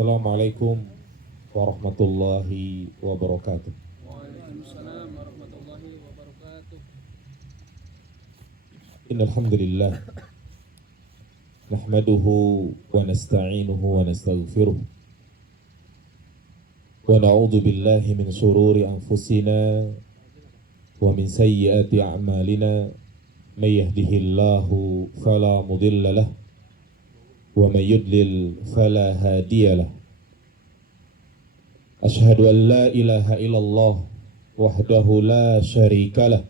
Assalamualaikum warahmatullahi wabarakatuh. Waalaikumsalam warahmatullahi wabarakatuh. Innal hamdalillah nahmaduhu wa nasta'inuhu wa nastaghfiruh wa na'udzu billahi min shururi anfusina wa min sayyiati a'malina may yahdihillahu fala mudilla lahu wa may yudlil fala hadiya lahu. Asyhadu an la ilaha illallah wahdahu la syarika lah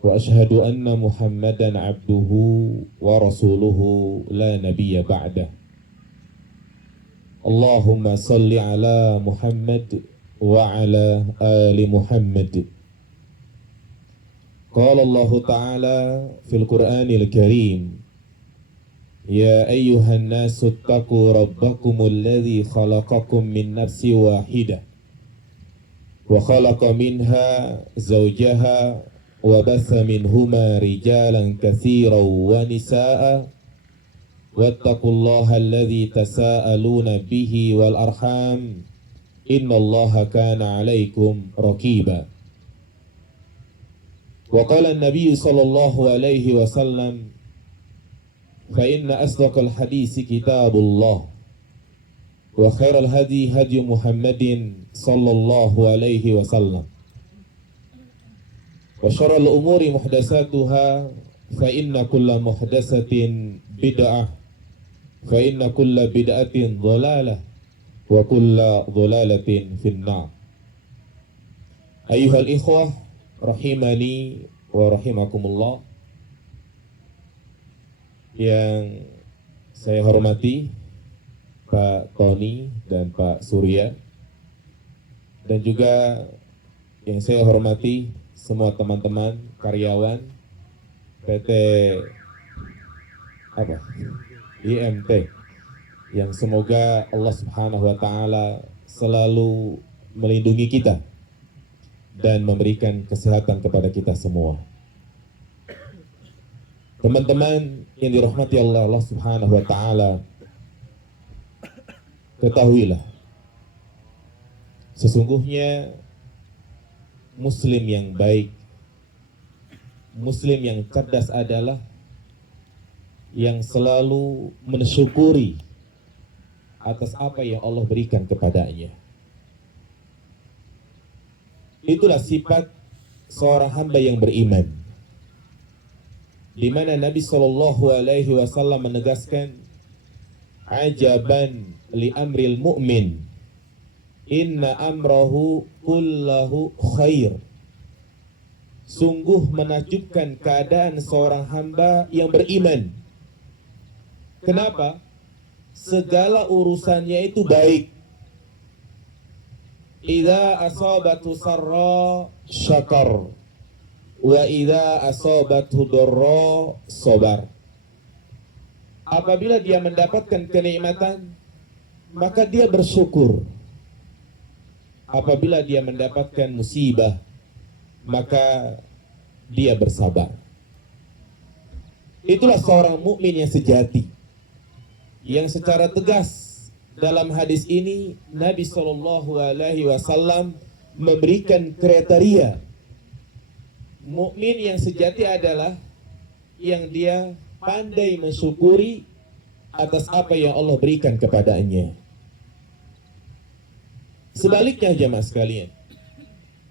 wa asyhadu anna Muhammadan abduhu wa rasuluhu la nabiyya ba'dah. Allahumma salli ala Muhammad wa ala ali Muhammad. Qala Allah Ta'ala fil Qur'anil Karim, Ya ayyuhan nasu attaqu rabbakumul ladzi khalaqakum min nafsin wahidah wa khalaqa minha zawjaha wa batha minhuma rijalan katsiran wa nisaa'a wattaqullaha alladzi tasaaluna bihi wal arham innallaha kana 'alaikum raqiba. Wa qala an-nabiy sallallahu alaihi wasallam, fa inna asdaqal hadisi kitabullah wa khairal hadi hadi Muhammadin sallallahu alaihi wasallam wa syarrul umuri muhdatsatuha fa inna kulla muhdatsatin bid'ah fa inna kulla bid'atin dhalalah wa kulla dhalalatin finnar. Ayyuhal ikhwah rahimani wa rahimakumullah, yang saya hormati Pak Tony dan Pak Surya, dan juga yang saya hormati semua teman-teman karyawan PT IMT, yang semoga Allah Subhanahu wa Ta'ala selalu melindungi kita dan memberikan kesehatan kepada kita semua. Teman-teman yang dirahmati Allah Subhanahu wa Ta'ala, ketahuilah sesungguhnya muslim yang baik, muslim yang cerdas adalah yang selalu mensyukuri atas apa yang Allah berikan kepadanya. Itulah sifat seorang hamba yang beriman, di mana Nabi Shallallahu Alaihi Wasallam menegaskan, ajaban li amril mu'min, inna amrahu kullahu khair. Sungguh menakjubkan keadaan seorang hamba yang beriman. Kenapa? Segala urusannya itu baik. Idza asabatu sarra syakar wa idza asabathu dharra sabar. Apabila dia mendapatkan kenikmatan, maka dia bersyukur. Apabila dia mendapatkan musibah, maka dia bersabar. Itulah seorang mukmin yang sejati, yang secara tegas dalam hadis ini Nabi Shallallahu Alaihi Wasallam memberikan kriteria. Mukmin yang sejati adalah yang dia pandai mensyukuri atas apa yang Allah berikan kepadanya. Sebaliknya jemaah sekalian,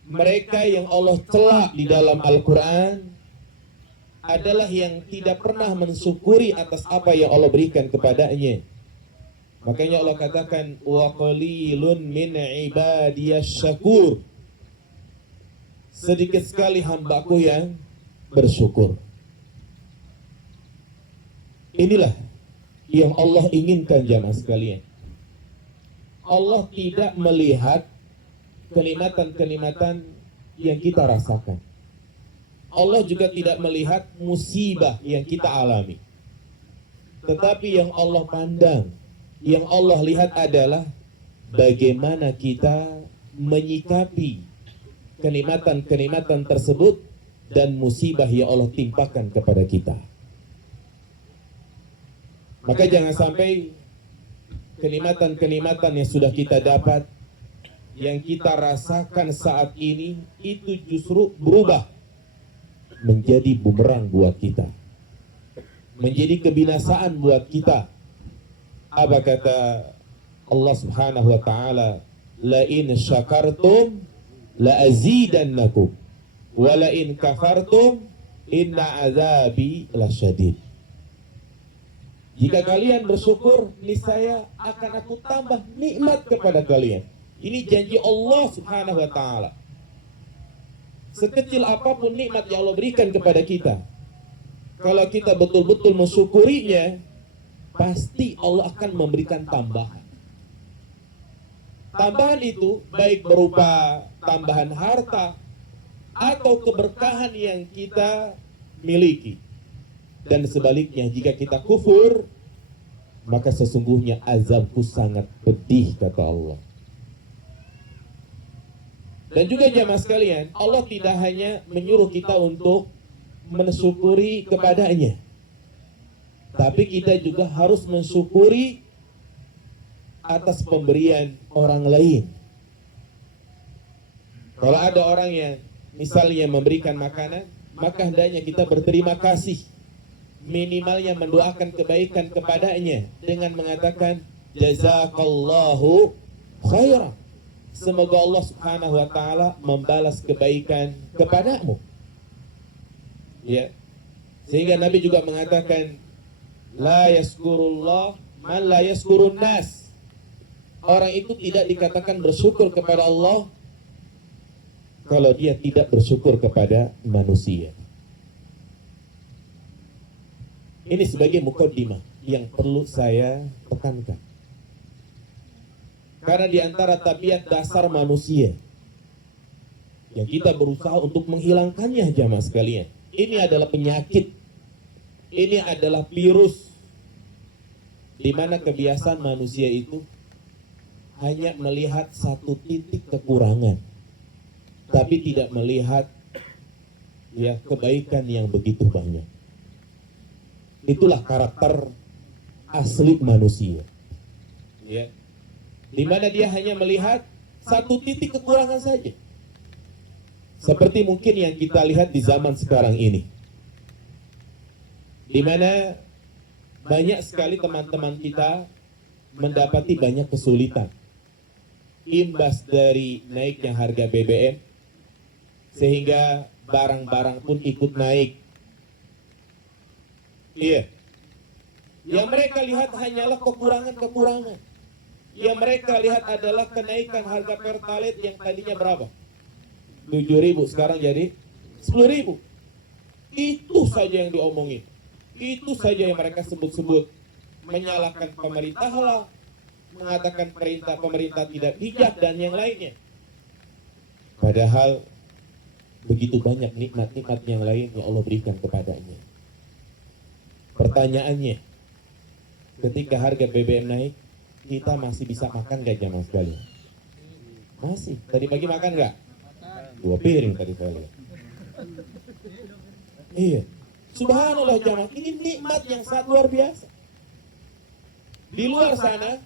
mereka yang Allah cela di dalam Al-Quran adalah yang tidak pernah mensyukuri atas apa yang Allah berikan kepadanya. Makanya Allah katakan, wa qalilun min ibadiyas syakur. Sedikit sekali hambaku yang bersyukur. Inilah yang Allah inginkan jamaah sekalian. Allah tidak melihat kenikmatan-kenikmatan yang kita rasakan. Allah juga tidak melihat musibah yang kita alami. Tetapi yang Allah pandang, yang Allah lihat adalah bagaimana kita menyikapi kenikmatan-kenikmatan tersebut dan musibah yang Allah timpakan kepada kita. Maka jangan sampai kenikmatan-kenikmatan yang sudah kita dapat, yang kita rasakan saat ini, itu justru berubah menjadi bumerang buat kita, menjadi kebinasaan buat kita. Apa kata Allah Subhanahu wa taala? La in syakartum la azidannakum wa la in kafartum inna azabi lasyadid. Jika kalian bersyukur, niscaya akan aku tambah nikmat kepada kalian. Ini janji Allah Subhanahu wa taala. Sekecil apapun nikmat yang Allah berikan kepada kita, kalau kita betul-betul mensyukurinya, pasti Allah akan memberikan tambahan. Tambahan itu baik berupa tambahan harta atau keberkahan yang kita miliki. Dan sebaliknya, jika kita kufur, maka sesungguhnya azabku sangat pedih, kata Allah. Dan juga jamaah sekalian, Allah tidak hanya menyuruh kita untuk mensyukuri kepadanya, tapi kita juga harus mensyukuri atas pemberian orang lain. Kalau ada orang yang misalnya memberikan makanan, maka hendaknya kita berterima kasih. Minimalnya mendoakan kebaikan kepadanya dengan mengatakan jazakallahu khairan. Semoga Allah Subhanahu wa taala membalas kebaikan kepadamu. Ya. Sehingga Nabi juga mengatakan la yaskurullah man la yaskurun nas. Orang itu tidak dikatakan bersyukur kepada Allah kalau dia tidak bersyukur kepada manusia. Ini sebagai mukaddimah yang perlu saya tekankan. Karena di antara tabiat dasar manusia yang kita berusaha untuk menghilangkannya, jamaah sekalian, ini adalah penyakit. Ini adalah virus di mana kebiasaan manusia itu hanya melihat satu titik kekurangan, tapi tidak melihat ya kebaikan yang begitu banyak. Itulah karakter asli manusia. Ya. Di mana dia hanya melihat satu titik kekurangan saja. Seperti mungkin yang kita lihat di zaman sekarang ini. Di mana banyak sekali teman-teman kita mendapati banyak kesulitan. Imbas dari naiknya harga BBM, sehingga barang-barang pun ikut naik. Iya. Yang mereka lihat hanyalah kekurangan-kekurangan. Yang mereka lihat adalah kenaikan harga Pertalite yang tadinya berapa? 7.000, sekarang jadi 10.000. Itu saja yang diomongin. Itu saja yang mereka sebut-sebut. Menyalahkan pemerintah lah, mengatakan pemerintah tidak bijak dan yang lainnya. Padahal begitu banyak nikmat-nikmat yang lain yang Allah berikan kepadanya. Pertanyaannya, ketika harga BBM naik, kita masih bisa makan nggak jamaah sekalian? Masih. Tadi pagi makan nggak? 2 piring tadi saya lihat. Iya. Subhanallah jamaah, ini nikmat yang sangat luar biasa. Di luar sana,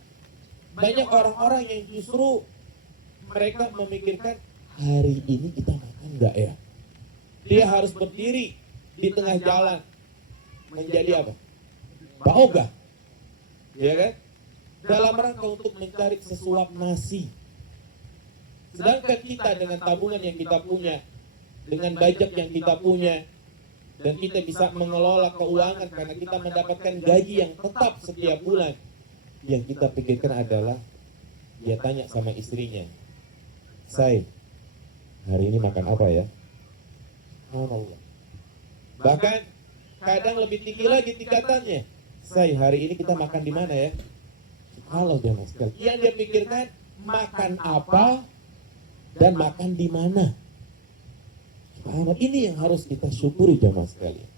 banyak orang-orang yang justru mereka memikirkan, hari ini kita makan nggak ya? Dia harus berdiri di tengah jalan menjadi apa? Pak Ogah, ya kan? Dalam rangka untuk mencari sesuap nasi. Sedangkan kita dengan tabungan yang kita punya, dengan budget yang kita punya, dan kita bisa mengelola keuangan karena kita mendapatkan gaji yang tetap setiap bulan. Yang kita pikirkan adalah, dia tanya sama istrinya, "Say, hari ini makan apa ya?" Allah. Bahkan kadang lebih tinggi lagi tingkatannya. "Say, hari ini kita makan di mana ya?" Halo jamaah sekalian. Yang dia pikirkan makan apa dan makan di mana. Ini yang harus kita syukuri jamaah sekalian.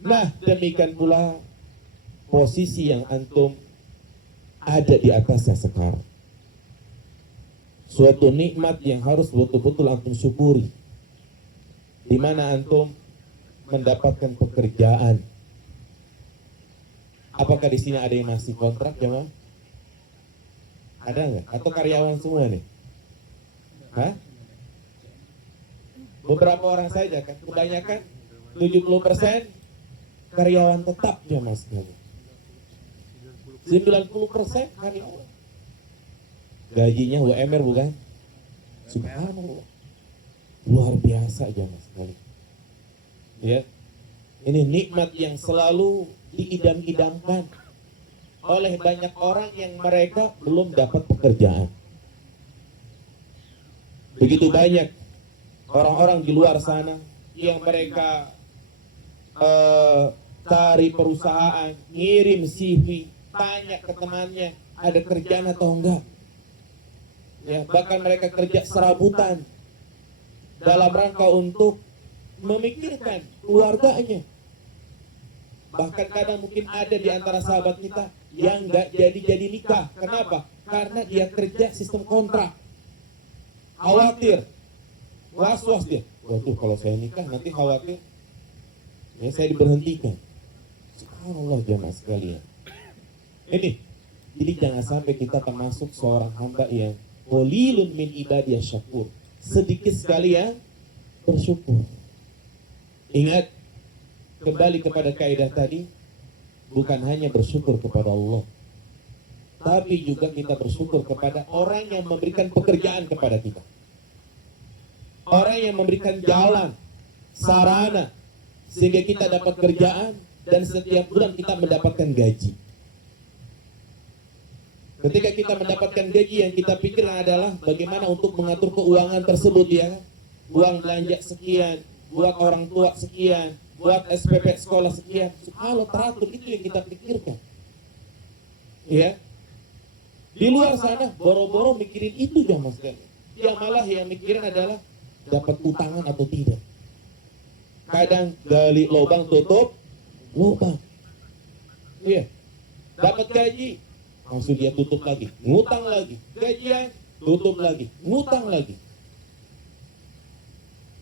Nah, demikian pula posisi yang antum ada di atasnya sekarang. Suatu nikmat yang harus betul-betul antum syukuri. Di mana antum mendapatkan pekerjaan. Apakah di sini ada yang masih kontrak jemaah? Ada nggak? Atau karyawan semua nih? Hah? Beberapa orang saja kan, kebanyakan 70% karyawan tetap jemaah sekalian. 90% karyawan. Gajinya UMR bukan? Subhanallah. Luar biasa jemaah sekalian. Ya. Ini nikmat yang selalu diidam-idamkan oleh banyak orang yang mereka belum dapat pekerjaan. Begitu banyak orang-orang di luar sana yang mereka cari perusahaan, ngirim CV, tanya ke temannya ada kerjaan atau enggak. Ya, bahkan mereka kerja serabutan dalam rangka untuk memikirkan keluarganya. Bahkan kadang mungkin ada di antara sahabat kita yang nggak jadi nikah. Kenapa? Karena dia kerja sistem kontrak. Khawatir, was-was dia. Waduh, kalau saya nikah nanti khawatir ya saya diberhentikan. Subhanallah jemaah sekalian. Ini, jadi jangan sampai kita termasuk seorang hamba yang qalilun min ibadiyah syakur. Sedikit sekali yang bersyukur. Ingat, kembali kepada kaidah tadi, bukan hanya bersyukur kepada Allah, tapi juga kita bersyukur kepada orang yang memberikan pekerjaan kepada kita. Orang yang memberikan jalan, sarana, sehingga kita dapat kerjaan dan setiap bulan kita mendapatkan gaji. Ketika kita mendapatkan gaji, yang kita pikirkan adalah bagaimana untuk mengatur keuangan tersebut ya. Uang belanja sekian, buat orang tua sekian, buat SPP sekolah sekian. Subhanallah, teratur, itu yang kita pikirkan. Ya. Di luar sana boro-boro mikirin itu jamaah sekalian. Yang malah yang mikirin adalah dapat utangan atau tidak. Kadang gali lubang tutup lubang. Iya. Dapat gaji, langsung dia tutup lagi, ngutang lagi. Gajian, tutup lagi, ngutang lagi.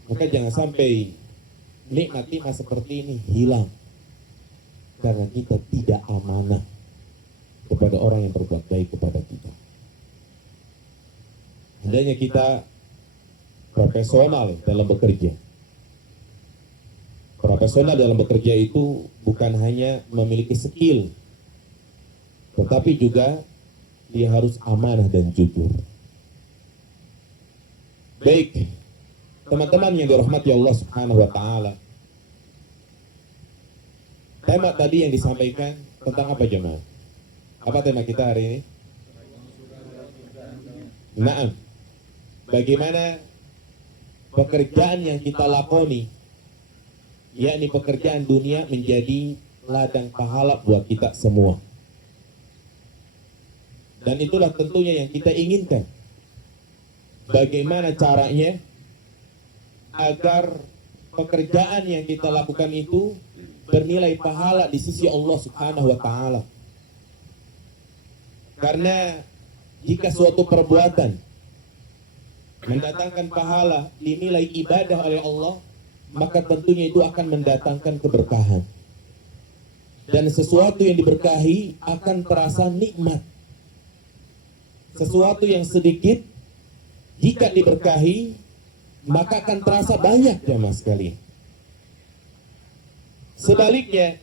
Maka jangan sampai nikmat-nikmat seperti ini hilang karena kita tidak amanah kepada orang yang berbuat baik kepada kita. Hendaknya kita profesional dalam bekerja. Profesional dalam bekerja itu bukan hanya memiliki skill, tetapi juga dia harus amanah dan jujur. Baik, teman-teman yang dirahmati Allah Subhanahu wa taala. Tema tadi yang disampaikan tentang apa jemaah? Apa tema kita hari ini? Naam. Bagaimana pekerjaan yang kita lakoni, yakni pekerjaan dunia, menjadi ladang pahala buat kita semua. Dan itulah tentunya yang kita inginkan. Bagaimana caranya agar pekerjaan yang kita lakukan itu bernilai pahala di sisi Allah Subhanahu wa taala. Karena jika suatu perbuatan mendatangkan pahala, dinilai ibadah oleh Allah, maka tentunya itu akan mendatangkan keberkahan. Dan sesuatu yang diberkahi akan terasa nikmat. Sesuatu yang sedikit, jika diberkahi, maka akan terasa banyak jamaah sekalian. Sebaliknya,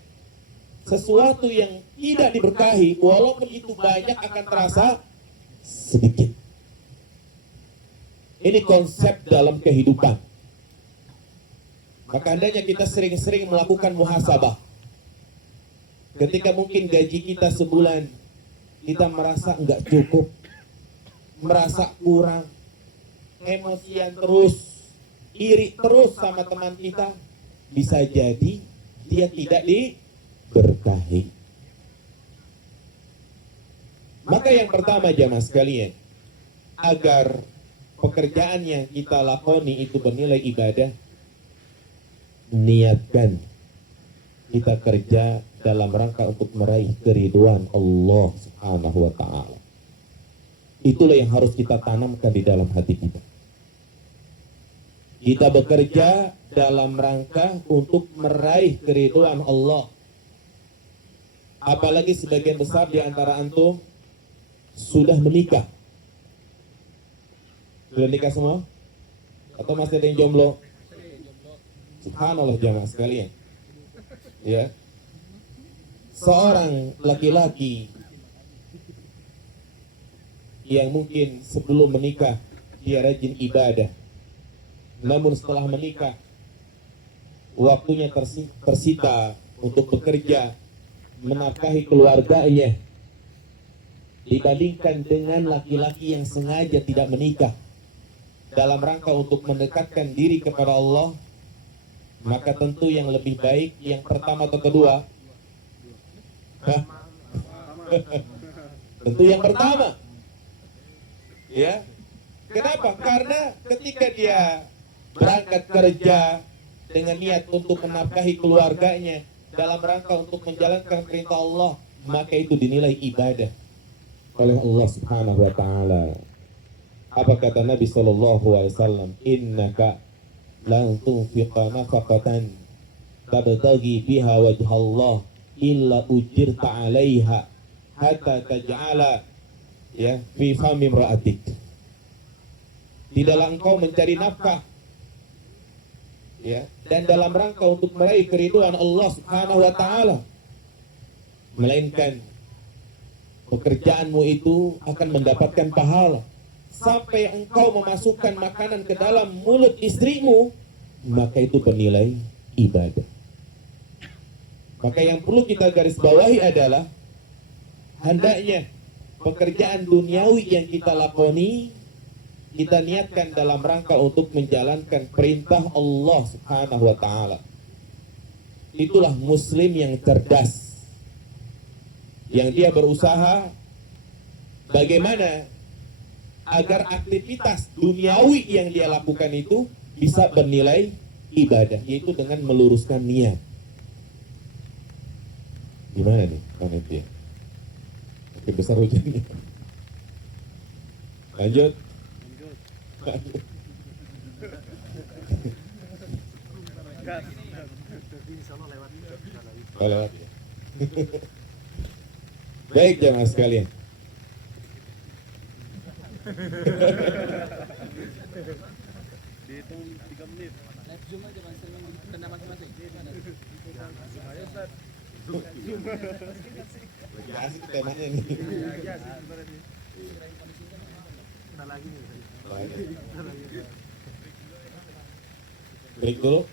sesuatu yang tidak diberkahi, walaupun itu banyak, akan terasa sedikit. Ini konsep dalam kehidupan. Maka hendaknya kita sering-sering melakukan muhasabah. Ketika mungkin gaji kita sebulan, kita merasa enggak cukup, merasa kurang, emosian terus, iri terus sama teman kita, bisa jadi dia tidak diberkahi. Maka yang pertama jamaah sekalian, agar pekerjaan yang kita lakoni itu bernilai ibadah, niatkan kita kerja dalam rangka untuk meraih keridhaan Allah Subhanahu wa taala. Itulah yang harus kita tanamkan di dalam hati kita. Kita bekerja dalam rangka untuk meraih keridhaan Allah. Apalagi sebagian besar di antara antum sudah menikah. Sudah nikah semua? Atau masih ada yang jomblo? Subhanallah jamaah sekalian. Ya. Seorang laki-laki yang mungkin sebelum menikah dia rajin ibadah, namun setelah menikah waktunya tersita untuk bekerja, menafkahi keluarganya, dibandingkan dengan laki-laki yang sengaja tidak menikah dalam rangka untuk mendekatkan diri kepada Allah, maka tentu yang lebih baik yang pertama atau kedua? Hah? Tentu yang pertama. Ya. Kenapa? Karena ketika dia berangkat kerja dengan niat untuk menafkahi keluarganya dalam rangka untuk menjalankan perintah Allah, maka itu dinilai ibadah oleh Allah Subhanahu wa taala. Apa kata Nabi sallallahu alaihi wasallam? Innaka lan tunfiqa nafaqatan tabtaghi biha wajha Allah illa ujirta 'alaiha hatta taj'ala ya fi fami imra'atik. Tidaklah engkau mencari nafkah ya dan dalam rangka untuk meraih keriduan Allah Subhanahu wa taala, melainkan pekerjaanmu itu akan mendapatkan pahala sampai engkau memasukkan makanan ke dalam mulut istrimu, maka itu bernilai ibadah. Maka yang perlu kita garis bawahi adalah hendaknya pekerjaan duniawi yang kita lakoni kita niatkan dalam rangka untuk menjalankan perintah Allah Subhanahu wa taala. Itulah muslim yang cerdas, yang dia berusaha bagaimana agar aktivitas duniawi yang dia lakukan itu bisa bernilai ibadah, yaitu dengan meluruskan niat. Gimana nih panitia? Makin besar hujannya. Lanjut. Lewat ya. Baik jamaah sekalian. Dihitung 3 menit. Live Zoom aja Mas, tanda masing-masing. Ayo Ustaz. Zoom. Lagi asik temanya nih. Lagi asik berarti. Kita lagi nih. Break dulu.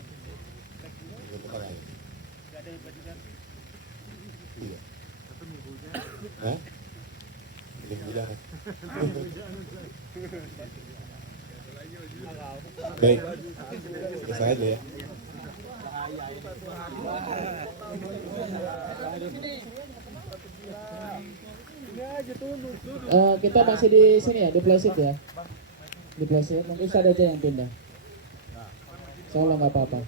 Iya. Hah? Hujan. Baik, selesai aja ya. Kita masih di sini ya, di Plasit ya. Di Plasit, mungkin ada aja yang pindah. Soalnya nggak apa-apa.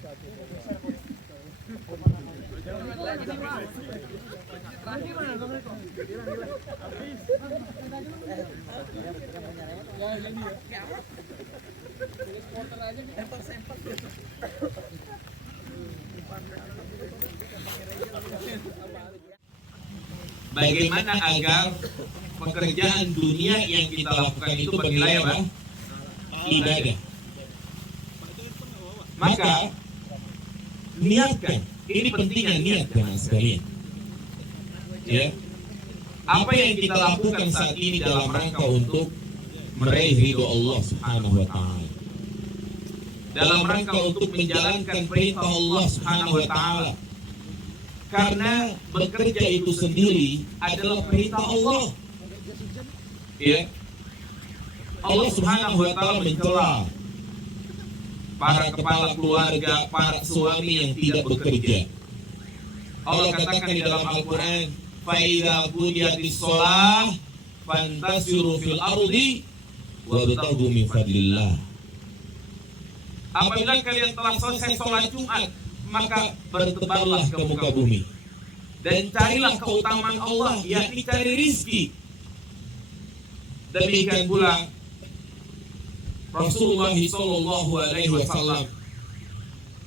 Bagaimana agar pekerjaan dunia yang kita lakukan itu bernilai apa? Ibadah. Maka niatkan. Ini pentingnya niat teman sekalian. Ya. Apa yang kita lakukan saat ini dalam rangka untuk meraih ridho Allah Subhanahu wa taala. Dalam rangka untuk menjalankan perintah Allah Subhanahu wa taala. Karena bekerja itu sendiri adalah perintah Allah. Ya. Allah Subhanahu wa taala mencela para kepala keluarga, para suami yang tidak bekerja. Allah katakan di dalam Al-Qur'an, "Fa idza qudiyatis shalah fantasiru fil ardi wabtaghu min fadlillah." Apabila kalian telah selesai sholat Jumat, maka bertebarlah ke muka bumi dan carilah keutamaan Allah, yakni cari rizki. Demikian pula Rasulullah Shallallahu Alaihi Wasallam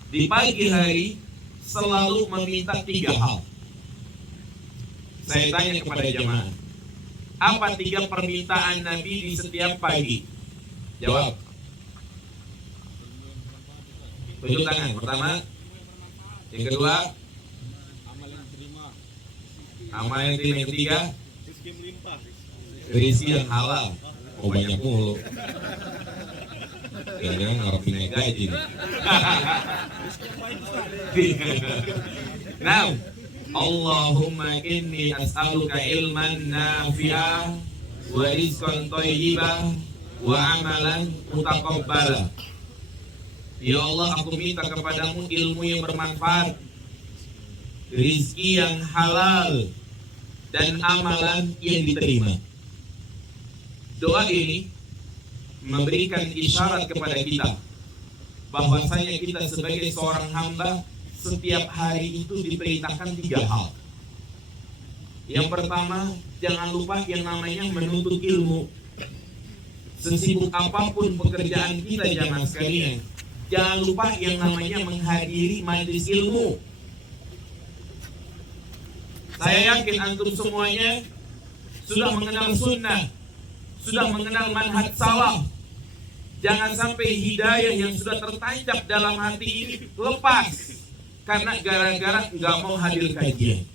di pagi hari selalu meminta 3 hal. Saya tanya kepada jamaah, apa 3 permintaan Nabi di setiap pagi? Jawab. Tunjuk tangan. Pertama. Yang kedua, amal yang terima. Yang ketiga, rezeki yang halal. Oh, banyak mulu. Jangan ngarepin naik gaji nih. Nah, Allahumma inni as'aluka ilman nafi'ah wa rizqan thayyibah wa amalan mutaqabbala. Ya Allah, aku minta kepadamu ilmu yang bermanfaat, rizki yang halal, dan amalan yang diterima. Doa ini memberikan isyarat kepada kita bahwasanya kita sebagai seorang hamba setiap hari itu diperintahkan 3 hal. Yang pertama, jangan lupa yang namanya menuntut ilmu. Sesibuk apapun pekerjaan kita jamaah sekalian, jangan lupa yang namanya menghadiri majelis ilmu. Saya yakin antum semuanya sudah mengenal sunnah, sudah mengenal manhaj salaf. Jangan sampai hidayah yang sudah tertancap dalam hati ini lepas karena gara-gara nggak mau hadir kajian.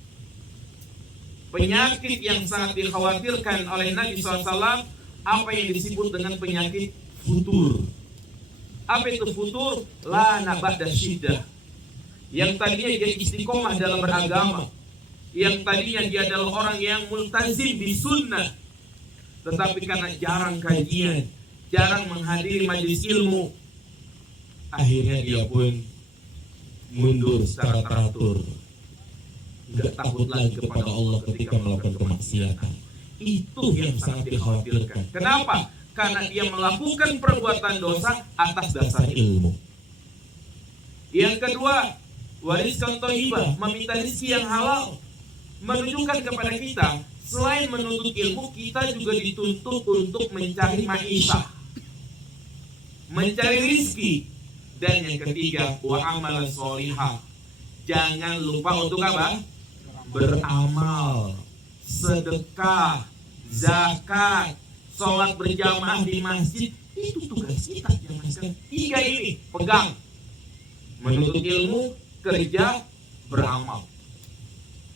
Penyakit yang sangat dikhawatirkan oleh Nabi SAW, apa yang disebut dengan penyakit futur. Apa itu futur? Lana ba'da syiddah. Yang tadinya dia istiqomah dalam beragama, yang tadinya dia adalah orang yang multazim di sunnah, tetapi karena jarang kajian, jarang menghadiri majelis ilmu, akhirnya dia pun mundur secara teratur, nggak takut lagi kepada Allah ketika melakukan kemaksiatan. Itu yang sangat dikhawatirkan. Kenapa? Karena dia melakukan perbuatan dosa atas dasar ilmu. Yang kedua, wariskan thayyibah, meminta rezeki yang halal, menunjukkan kepada kita selain menuntut ilmu, kita juga dituntut untuk mencari maisha, mencari rizki. Dan yang ketiga, wa amalan sholihah, jangan lupa untuk apa? Beramal, sedekah, zakat, sholat berjamaah di masjid. Itu tugas kita. Jangan sekali 3 ini pegang: menuntut ilmu, kerja, beramal.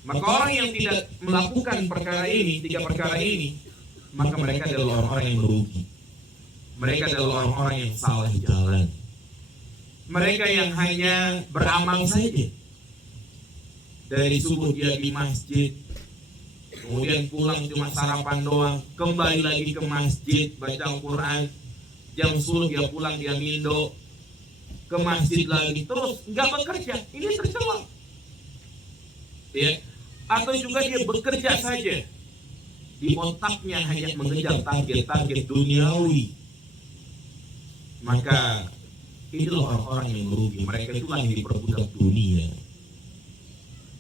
Maka orang yang tidak melakukan perkara ini, 3 perkara ini, maka mereka adalah orang-orang yang merugi. Mereka adalah orang-orang yang salah jalan. Mereka yang hanya beramal saja. Dari subuh dia di masjid, kemudian pulang cuma sarapan doang, kembali lagi ke masjid baca Al-Quran, jam 10 dia pulang, dia mindo, ke masjid lagi, terus nggak bekerja. Ini tercela. Ya. Atau juga dia bekerja saja, di otaknya hanya mengejar target-target duniawi. Maka inilah orang-orang yang merugi. Mereka itu lahir diperbudak dunia.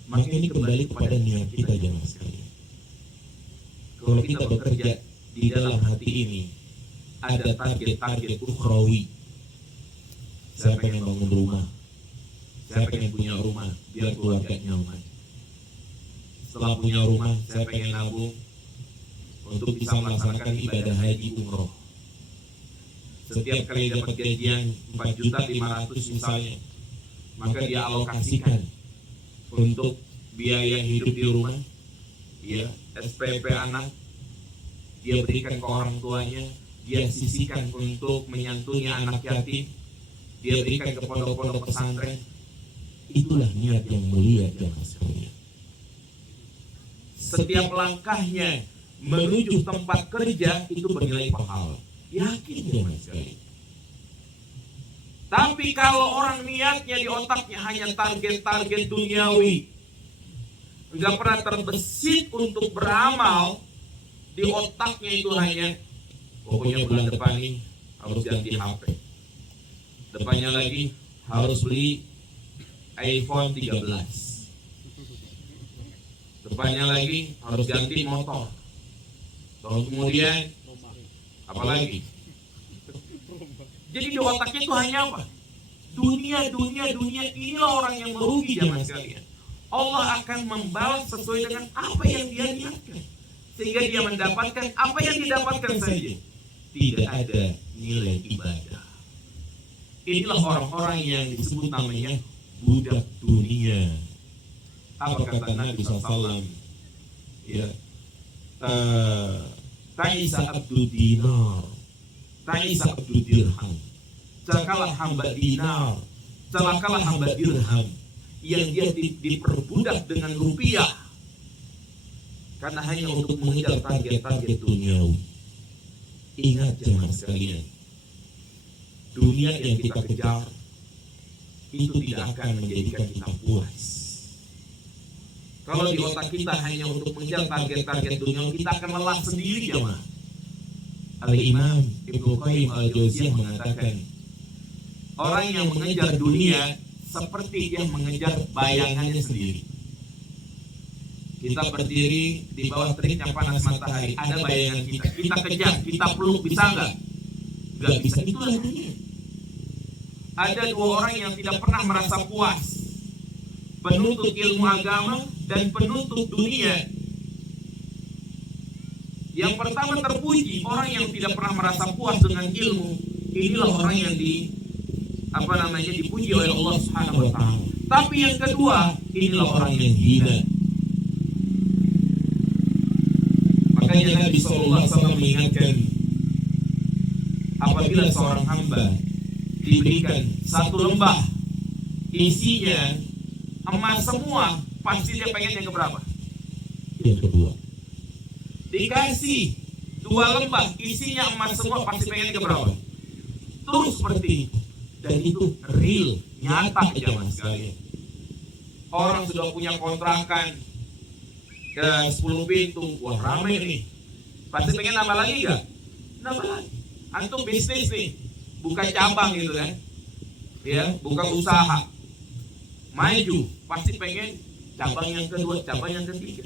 Maka ini kembali kepada niat kita jemaah sekalian. Kalau kita bekerja di dalam hati ini ada target-target ukhrawi. Saya pengen bangun rumah, saya pengen punya rumah biar keluarga nyaman. Setelah punya rumah, saya pengen nabung untuk bisa melaksanakan ibadah haji umroh. Setiap kali dapat gajian 4.500.000 misalnya, maka dia alokasikan untuk biaya hidup di rumah, ya, SPP anak, dia berikan ke orang tuanya, dia sisihkan untuk menyantuni anak yatim, dia berikan ke pondok-pondok pesantren. Itulah niat yang mulia jemaah sekalian. Setiap langkahnya menuju tempat kerja itu bernilai pahala. Yakin jemaah sekalian. Tapi kalau orang niatnya di otaknya hanya target-target duniawi, enggak pernah terbesit untuk beramal, di otaknya itu hanya pokoknya bulan depan ini harus ganti HP, depannya lagi harus beli iPhone 13, depannya lagi harus ganti motor, tahun kemudian apalagi. Jadi di otaknya itu hanya apa? Dunia. Inilah orang yang merugi jemaah sekalian. Allah akan membalas sesuai dengan apa yang dia niatkan, sehingga dia mendapatkan apa yang didapatkan saja. Tidak ada nilai ibadah. Inilah orang-orang yang disebut namanya budak dunia. Apa kata Nabi SAW? Ya, Ta'isa abdu dinar, Ta'isa abdu dirham. Celakalah hamba dinar, celakalah hamba dirham, yang dia diperbudak dengan rupiah karena hanya untuk mengejar target-target duniawi. Ingat jemaah sekalian, dunia yang kita kejar itu tidak akan menjadikan kita puas. Kalau di otak kita hanya untuk mengejar target-target dunia, kita akan lelah sendiri, jemaah. Al-Imam Ibnu Qayyim Al-Jauziyah mengatakan, orang yang mengejar dunia seperti dia mengejar bayangannya sendiri. Kita berdiri di bawah teriknya panas matahari, ada bayangan kita, kita kejar, kita peluk, bisa nggak? Nggak bisa, itulah dunia. Ada dua orang yang tidak pernah merasa puas, penuntut ilmu agama dan penuntut dunia. Yang pertama terpuji, orang yang tidak pernah merasa puas dengan ilmu. Inilah orang yang dipuji oleh Allah Subhanahu wa taala. Tapi yang kedua, inilah orang yang hina. Makanya Nabi SAW mengingatkan, apabila seorang hamba diberikan satu lembah isinya emas semua, pasti dia pengen yang keberapa? Yang kedua. Dikasih 2 lembah isinya emas semua, pasti pengen yang keberapa? Terus seperti itu. Dan itu real, nyata zaman sekalian. Orang sudah punya kontrakan ke 10 pintu, wah ramai nih. Pasti pengen nambah lagi nggak? Nambah lagi. Antum bisnis nih, buka cabang gitu kan? Ya, buka usaha, maju, pasti pengen cabang yang kedua, cabang yang ketiga.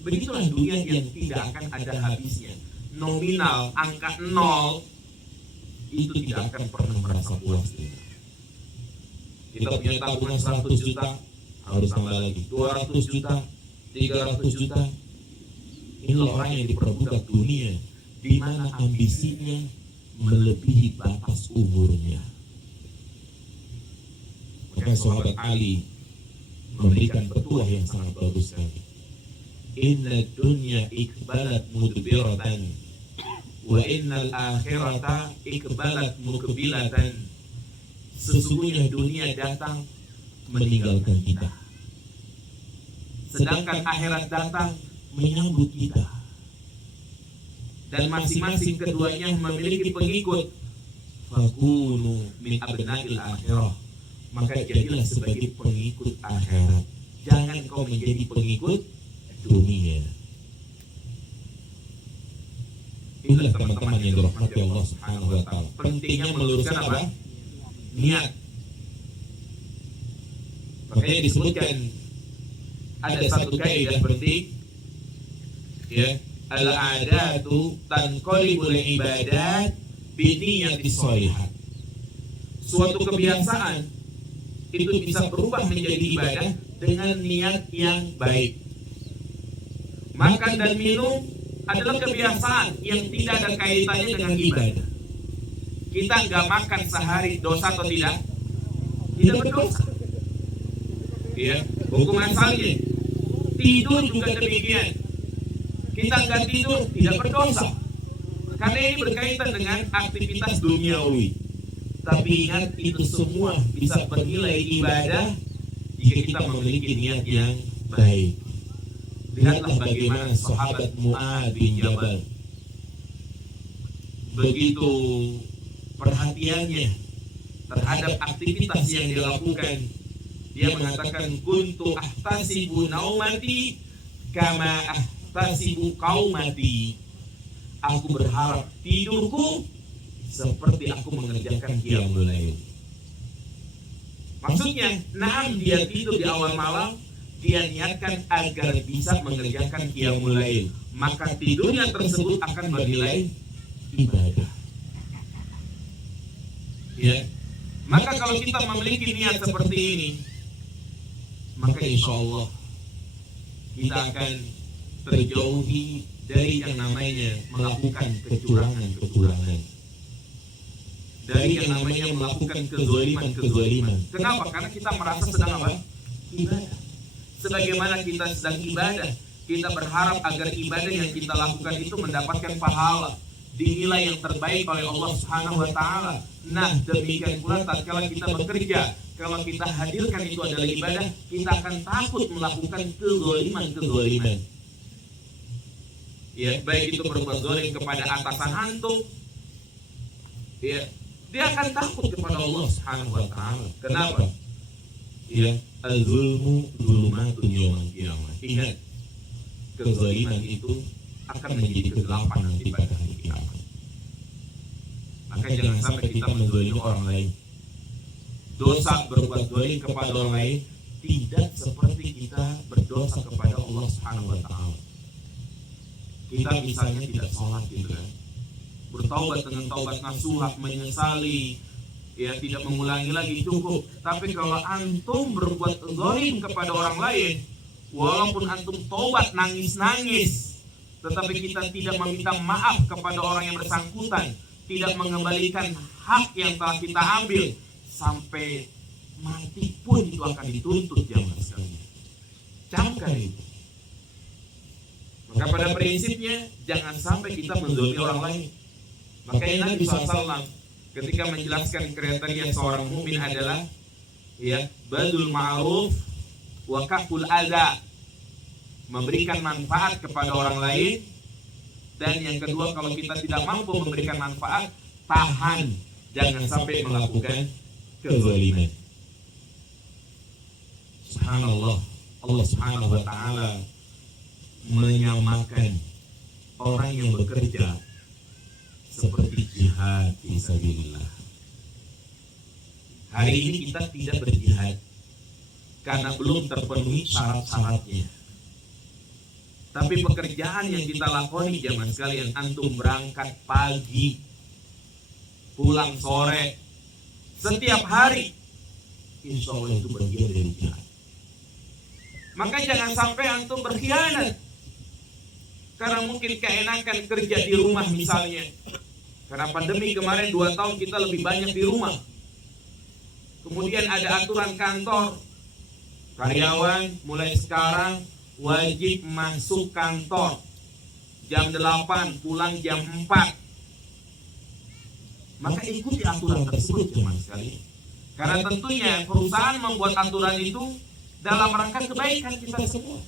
Begitulah dunia yang tidak akan ada habisnya. Nominal, angka 0 itu tidak akan pernah merasa puas. Kita punya tabungan 100 juta, harus tambah lagi 200 juta, 300 juta. Inilah orang yang diperbudak dunia, di mana ambisinya melebihi batas umurnya. Maka sahabat Ali memberikan petuah yang sangat bagus sekali. Inna dunya ikbalat mudbiratan wa innal akhirata ikbalat mukbilatan. Sesungguhnya dunia datang meninggalkan kita, sedangkan akhirat datang menyambut kita. Dan masing-masing keduanya memiliki pengikut. Fakunu min abna'il akhirah, maka jadilah sebagai pengikut akhirat. Jangan kau menjadi pengikut dunia. Inilah teman-teman yang dirahmati Allah Subhanahu wa taala. Pentingnya meluruskan apa? Niat. Makanya disebutkan ada satu kaidah penting, ya, al-adatu tanqalibul ibadat biniyatis shalihat. Suatu kebiasaan itu bisa berubah menjadi ibadah dengan niat yang baik. Makan dan minum adalah kebiasaan yang tidak ada kaitannya dengan ibadah. Kita nggak makan sehari, dosa atau tidak? Tidak berdosa. Ya, hukum asalnya. Tidur juga demikian. Kita nggak tidur, tidak berdosa. Karena ini berkaitan dengan aktivitas duniawi. Tapi ingat, itu semua bisa bernilai ibadah jika kita memiliki niat yang baik. Lihatlah bagaimana sahabat Mu'adz bin Jabal, begitu perhatiannya terhadap aktivitas yang dilakukan. Dia mengatakan, kuntu ahtasibu naumati kama ahtasibu qaumati. Aku berharap tidurku seperti aku mengerjakan qiyamul lail. Maksudnya, naam dia tidur di awal malam, dia niatkan agar bisa mengerjakan qiyamul lail, maka tidurnya tersebut akan bernilai ibadah. Ya. Maka kalau kita memiliki niat seperti ini, maka insya Allah kita akan terjauhi dari yang namanya melakukan kecurangan, dari yang namanya melakukan kezaliman. Kenapa? Karena kita merasa sedang apa? Ibadah. Sebagaimana kita sedang ibadah, kita berharap agar ibadah yang kita lakukan itu mendapatkan pahala, dinilai yang terbaik oleh Allah Subhanahu wa taala. Nah, demikian pula tatkala kita bekerja, kalau kita hadirkan itu adalah ibadah, kita akan takut melakukan kezaliman. Ya, baik itu berbuat zalim kepada atasan antum, ya, dia akan takut kepada Allah Subhanahu wa taala. Kenapa? Ya, al-zulmu zulumatun yaumil qiyamah. Ingat, kezaliman itu akan menjadi kegelapan nanti pada hari kiamat. Maka jangan sampai kita menzalimi orang lain. Dosa berbuat zalim kepada orang lain tidak seperti kita berdosa kepada Allah Subhanahu wa taala. Kita misalnya tidak sholat gitu kan, bertaubat dengan taubat nasuha, menyesali, ya tidak mengulangi lagi, cukup. Tapi kalau antum berbuat zalim kepada orang lain, walaupun antum taubat nangis-nangis, tetapi kita tidak meminta maaf kepada orang yang bersangkutan, tidak mengembalikan hak yang telah kita ambil, sampai mati pun itu akan dituntut jamaah sekalian. Camkan itu. Maka pada prinsipnya jangan sampai kita menzalimi orang lain. Makanya Nabi SAW ketika menjelaskan kriteria seorang mukmin adalah ya badul ma'ruf wa kaful adza, memberikan manfaat kepada orang lain, dan yang kedua kalau kita tidak mampu memberikan manfaat, tahan, jangan sampai melakukan kezaliman. Subhanallah, Allah Subhanahu wa taala menyamakan orang yang bekerja seperti jihad fisabilillah. Hari ini kita tidak berjihad karena belum terpenuhi syarat-syaratnya. Tapi pekerjaan yang kita lakoni jamaah sekalian, antum berangkat pagi, pulang sore, setiap hari, insya Allah itu bagian dari jihad. Maka jangan sampai antum berkhianat karena mungkin keenakan kerja di rumah misalnya. Karena pandemi kemarin 2 tahun kita lebih banyak di rumah. Kemudian ada aturan kantor, karyawan mulai sekarang wajib masuk kantor jam 8, pulang jam 4. Maka ikuti aturan tersebut teman sekalian. Karena tentunya perusahaan membuat aturan itu dalam rangka kebaikan kita semua,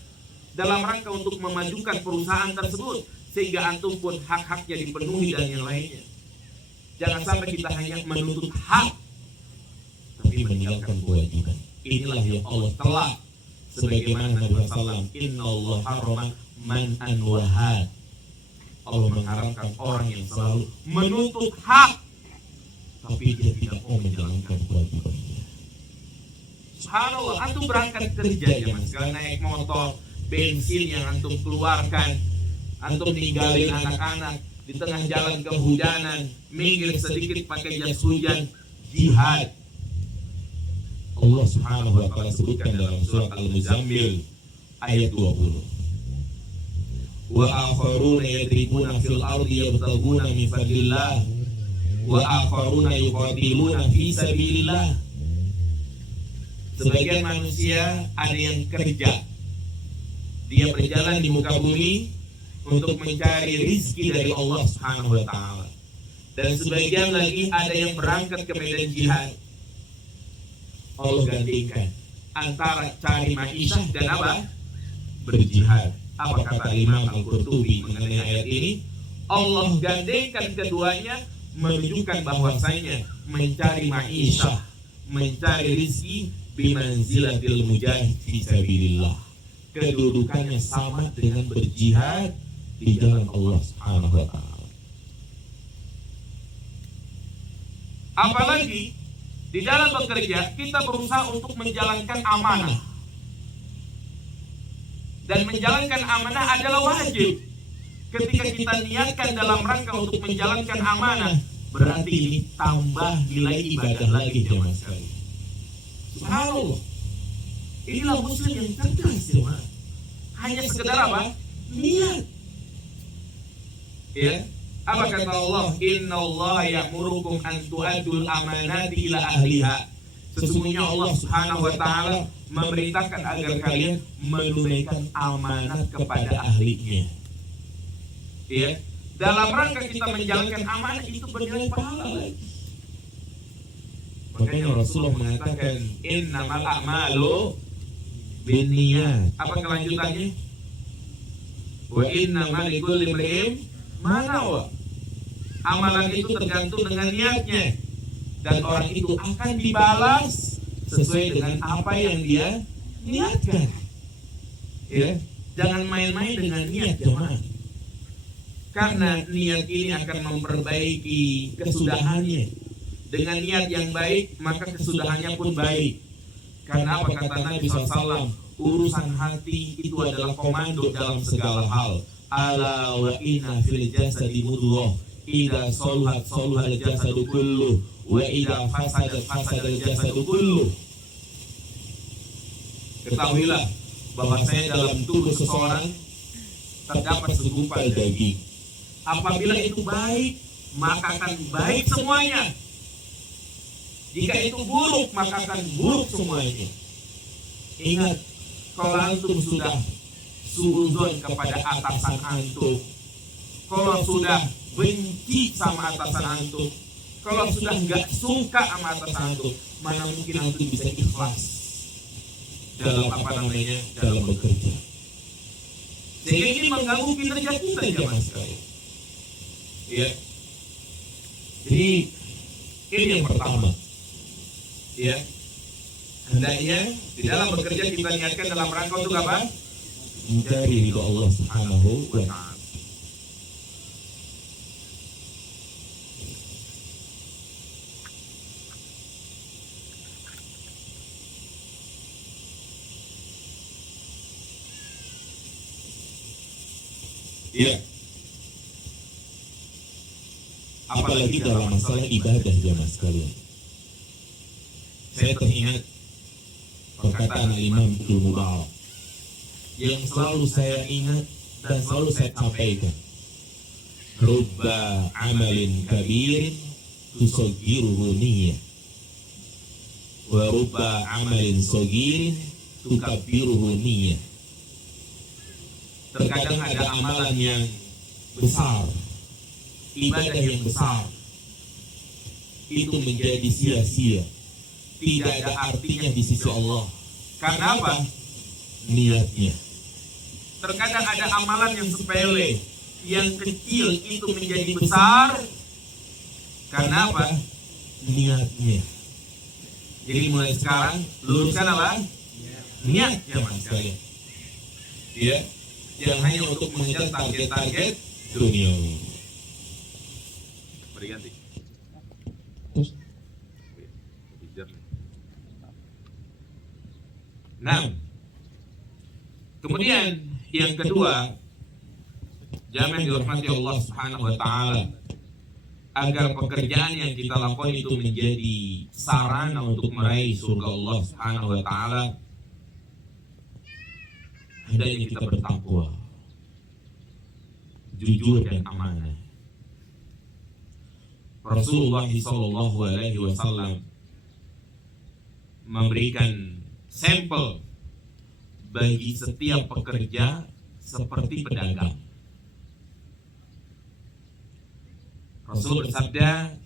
dalam rangka untuk memajukan perusahaan tersebut, sehingga antum pun hak-haknya dipenuhi dan yang lainnya. Jangan sampai kita hanya menuntut hak tapi meninggalkan kewajiban. Inilah yang Allah telah, sebagaimana Nabi SAW, Inna Allah harama man'an wahad. Allah mengharamkan orang yang selalu menuntut hak tapi dia tidak mau menjalankan kewajibannya. Subhanallah, antum berangkat kerja zaman sekarang, naik motor, bensin yang antum keluarkan, antum ninggalin anak-anak di tengah jalan kehujanan, minggir sedikit pakai jas hujan, jihad. Allah Subhanahu wa taala sebutkan dalam surat Al-Muzammil ayat 20. Wa akharuna yadribuna fil ardi yabtaghuna min fadlillah wa akharuna yuqatiluna fi sabilillah. Sebagian manusia ada yang kerja, dia berjalan di muka bumi untuk mencari rizki dari Allah Subhanahu wa taala. Dan sebagian lagi ada yang berangkat ke medan jihad. Allah gantikan antara cari ma'isyah dan apa? Berjihad. Apa kata Imam Al-Qurtubi mengenai ayat ini? Allah gantikan keduanya, menunjukkan bahwasanya mencari ma'isyah, mencari rizki, bimanzilatil mujahid fi sabilillah, kedudukannya sama dengan berjihad di jalan Allah Subhanahu wa taala. Apalagi di dalam bekerja kita berusaha untuk menjalankan amanah. Dan menjalankan amanah adalah wajib. Ketika kita niatkan dalam rangka untuk menjalankan amanah, berarti ini tambah nilai ibadah lagi jemaah sekalian. Subhanallah. Inilah muslim yang cerdas, jemaah. Hanya sekedar apa? Niat. Ya. Apa kata Allah? Inna Allah ya'murukum an tu'adul amanati ila ahliha. Sesungguhnya Allah Subhanahu wa taala memerintahkan agar kalian menunaikan amanat kepada ahlinya. Ya. Dalam rangka kita menjalankan amanat itu bernilai pahala lagi. Makanya Rasulullah mengatakan innamal a'malu binniyat. Apa kelanjutannya? Wa innamal likulli imrin ma nawa. Amalan itu tergantung dengan niatnya, dan orang itu akan dibalas sesuai dengan apa yang dia niatkan. Ya, jangan main-main dengan niat, jemaah. Karena niat ini akan memperbaiki kesudahannya. Dengan niat yang baik, maka kesudahannya pun baik. Karena apa kata Nabi SAW? Urusan hati itu adalah komando dalam segala hal. Ala wa inna fil jasadi mudghah. Idza saluhat saluhal jasadu kullu wa idza fasadat fasadal jasadu kullu. Ketahuilah bahwasanya dalam tubuh seseorang terdapat segumpal daging. Apabila itu baik, maka akan baik semuanya. Jika itu buruk, maka akan buruk semuanya. Ingat, kalau antum sudah suudzon kepada atasan antum, kalau sudah benci sama atasan antum, kalau sudah nggak suka sama atasan antum, mana mungkin antum bisa ikhlas dalam dalam bekerja. Sehingga ini mengganggu kinerja kita, jemaah sekalian. Ya. Jadi ini yang pertama. Ya. Hendaknya di dalam bekerja kita niatkan dalam rangka untuk apa? Mencari ridho Allah Subhanahu wa taala. Iya. Apalagi dalam masalah ibadah, jemaah sekalian. Saya teringat perkataan Imam Ibnu Mubarak yang selalu saya ingat dan selalu saya sampaikan. Rubba amalin kabirin tusaggiruhu niyyah wa rubba amalin sagirin tukabbiruhu niyyah. Terkadang ada amalan yang besar, ibadah yang besar, itu menjadi sia-sia, tidak ada artinya di sisi Allah. Karena apa? Niatnya. Terkadang ada amalan yang sepele, yang kecil itu menjadi besar. Karena apa? Niatnya. Jadi mulai sekarang luruskan apa? Niat, jemaah sekalian. Ya, jangan hanya untuk mengejar target-target duniawi. Berganti. Terus Nah, kemudian yang kedua, jangan dihormati Allah Subhanahu wa taala, agar pekerjaan yang kita lakukan itu menjadi sarana untuk meraih surga Allah Subhanahu wa taala. Hendaknya kita bertakwa, jujur dan amanah. Rasulullah SAW memberikan sampel bagi setiap pekerja seperti pedagang. Rasul bersabda,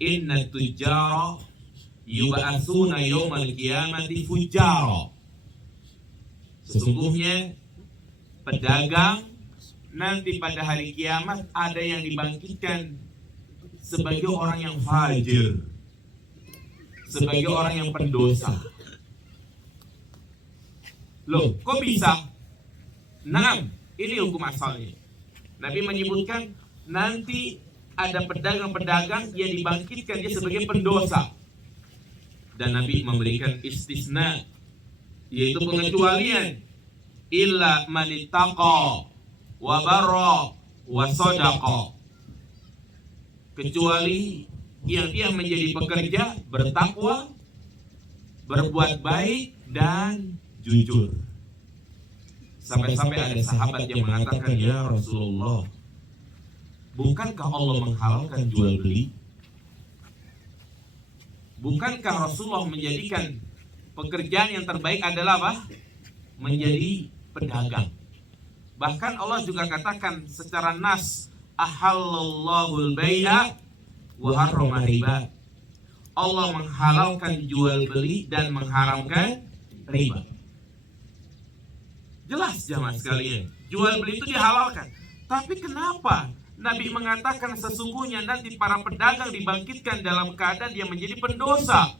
Inna tujjara yub'atsuna yawmal qiyamati fujjara. Sesungguhnya pedagang nanti pada hari kiamat ada yang dibangkitkan sebagai orang yang fajir, sebagai orang yang pendosa. Loh, kok bisa? Nah, ini hukum asalnya. Nabi menyebutkan nanti ada pedagang-pedagang yang dibangkitkan dia sebagai pendosa. Dan Nabi memberikan istisna, yaitu pengecualian. Illa manittaqa wa barra wa sadaqa. Kecuali yang dia menjadi pekerja, bertakwa, berbuat baik, dan jujur. Sampai-sampai ada sahabat yang mengatakan, ya Rasulullah, bukankah Allah menghalalkan jual beli? Bukankah Rasulullah menjadikan pekerjaan yang terbaik adalah apa? Menjadi pedagang. Bahkan Allah juga katakan secara nas, ahallallahu al-bai'a wa harrama riba. Allah menghalalkan jual beli dan mengharamkan riba. Jelas jamaah sekalian, jual beli itu dihalalkan. Tapi kenapa Nabi mengatakan sesungguhnya nanti para pedagang dibangkitkan dalam keadaan dia menjadi pendosa?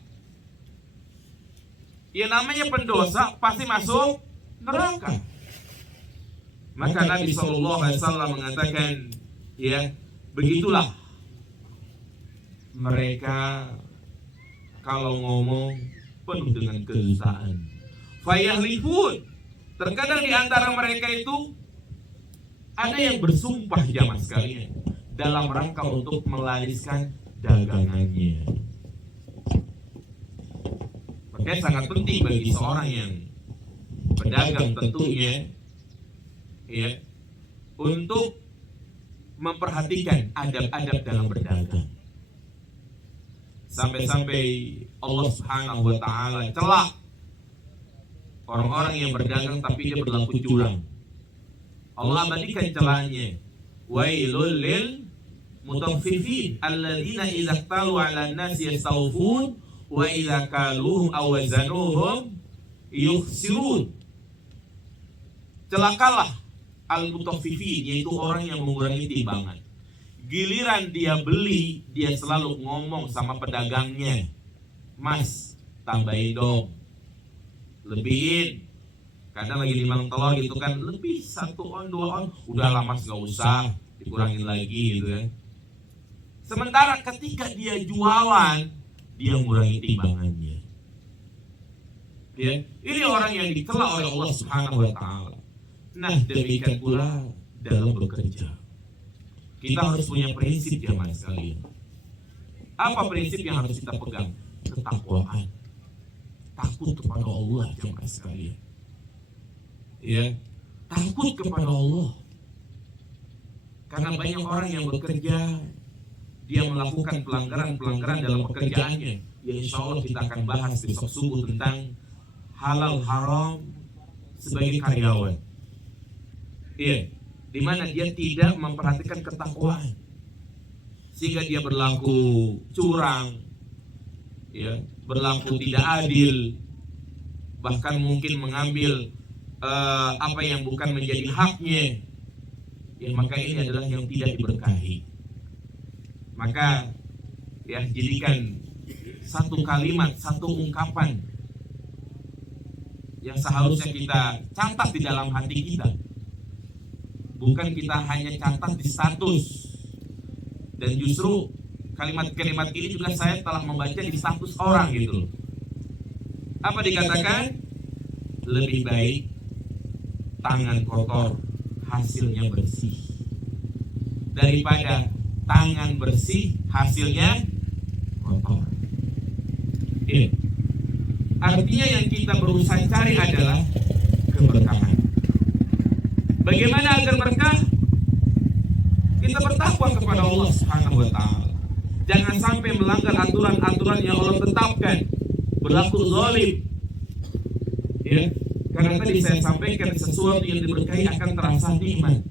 Ya namanya pendosa pasti masuk neraka. Maka Nabi SAW mengatakan, ya begitulah mereka kalau ngomong penuh dengan kedustaan. Fayahlifun, terkadang di antara mereka itu ada yang bersumpah jamaah sekalian dalam rangka untuk melariskan dagangannya. Makanya sangat penting bagi seorang yang pedagang tentunya, ya, untuk memperhatikan adab-adab dalam berdagang. Sampai-sampai Allah Subhanahu wa taala celak orang-orang yang berdagang tapi dia berlaku curang. Allah abadikan celahnya. Wailul lil mutaffifin alladzina idza talu 'alan nasi yastawfun wa idza kaluhum aw wazanuhum yukhsirun. Celakalah al-mutaffifin, yaitu orang yang mengurangi timbangan. Giliran dia beli, dia selalu ngomong sama pedagangnya, "Mas, tambahin dong, lebihin." Kadang lagi nimang telur gitu kan, lebih 1 on 2 on, udah lama gak usah dikurangin lagi gitu ya. Sementara ketika dia jualan, dia mengurangi timbangannya. Ya, ini orang yang dicela oleh Allah Subhanahu wa taala. Nah, demikian pula dalam bekerja. Kita harus punya prinsip jamaah sekalian. Apa prinsip yang harus kita pegang? Ketakwaan. Takut kepada Allah jamaah sekalian. Ya, takut kepada Allah. Karena banyak orang yang bekerja, dia melakukan pelanggaran-pelanggaran dalam pekerjaannya. Ya insya Allah kita akan bahas besok subuh tentang halal haram sebagai karyawan. Iya, di mana dia tidak memperhatikan ketakwaan, sehingga dia berlaku curang, ya, berlaku tidak adil, bahkan mungkin mengambil apa yang bukan menjadi haknya. Ya, maka ini adalah yang tidak diberkahi. Maka ya jadikan satu kalimat, satu ungkapan yang seharusnya kita catat di dalam hati kita. Bukan kita hanya catat di status. Dan justru kalimat-kalimat ini juga saya telah membaca di status orang gitu. Apa dikatakan? Lebih baik tangan kotor hasilnya bersih daripada tangan bersih hasilnya kotor. Artinya yang kita berusaha cari adalah keberkahan. Bagaimana agar berkah? Kita bertakwa kepada Allah Subhanahu wa taala. Jangan sampai melanggar aturan-aturan yang Allah tetapkan, berlaku zalim. Ya, karena tadi saya sampaikan sesuatu yang diberkahi akan terasa nikmat.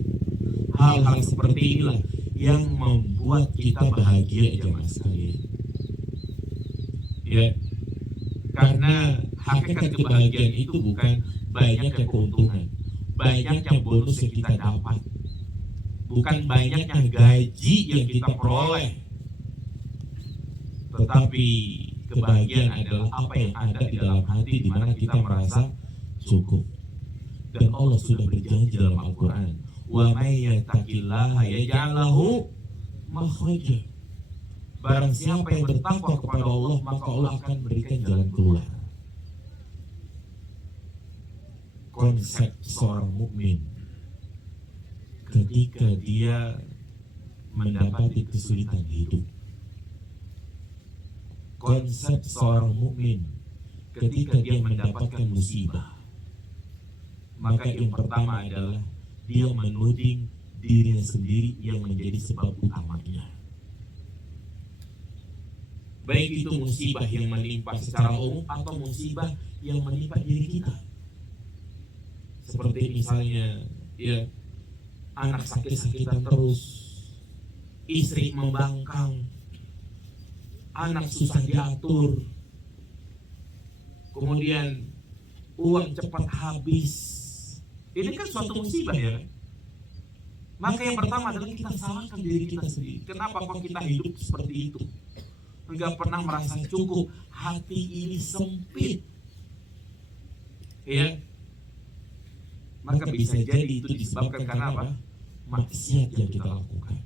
Hal-hal seperti inilah yang membuat kita bahagia jemaah sekalian. Ya, karena hakikat kebahagiaan itu bukan banyaknya keuntungan, banyaknya bonus yang kita dapat, bukan banyaknya gaji yang kita peroleh, tetapi kebahagiaan adalah apa yang ada di dalam hati, di mana kita merasa cukup. Dan Allah sudah berjanji dalam Al-Quran, wa may yattaqillaha yaj'al lahu makhraja. Barang siapa yang bertakwa kepada Allah, maka Allah akan berikan jalan keluar. Konsep seorang mukmin ketika dia mendapati kesulitan hidup, konsep seorang mukmin ketika dia mendapatkan musibah, maka yang pertama adalah dia menuding dirinya sendiri yang menjadi sebab utamanya. Baik itu musibah yang menimpa secara umum atau musibah yang menimpa diri kita. Seperti misalnya, ya, anak sakit-sakitan terus, istri membangkang, anak susah diatur, kemudian uang cepat habis. Ini kan suatu musibah, ya. Maka yang pertama adalah kita salahkan diri kita sendiri. Kenapa kok kita hidup seperti itu? Enggak pernah merasa cukup, hati ini sempit. Ya. Maka bisa jadi itu disebabkan karena apa? Maksiat yang kita lakukan.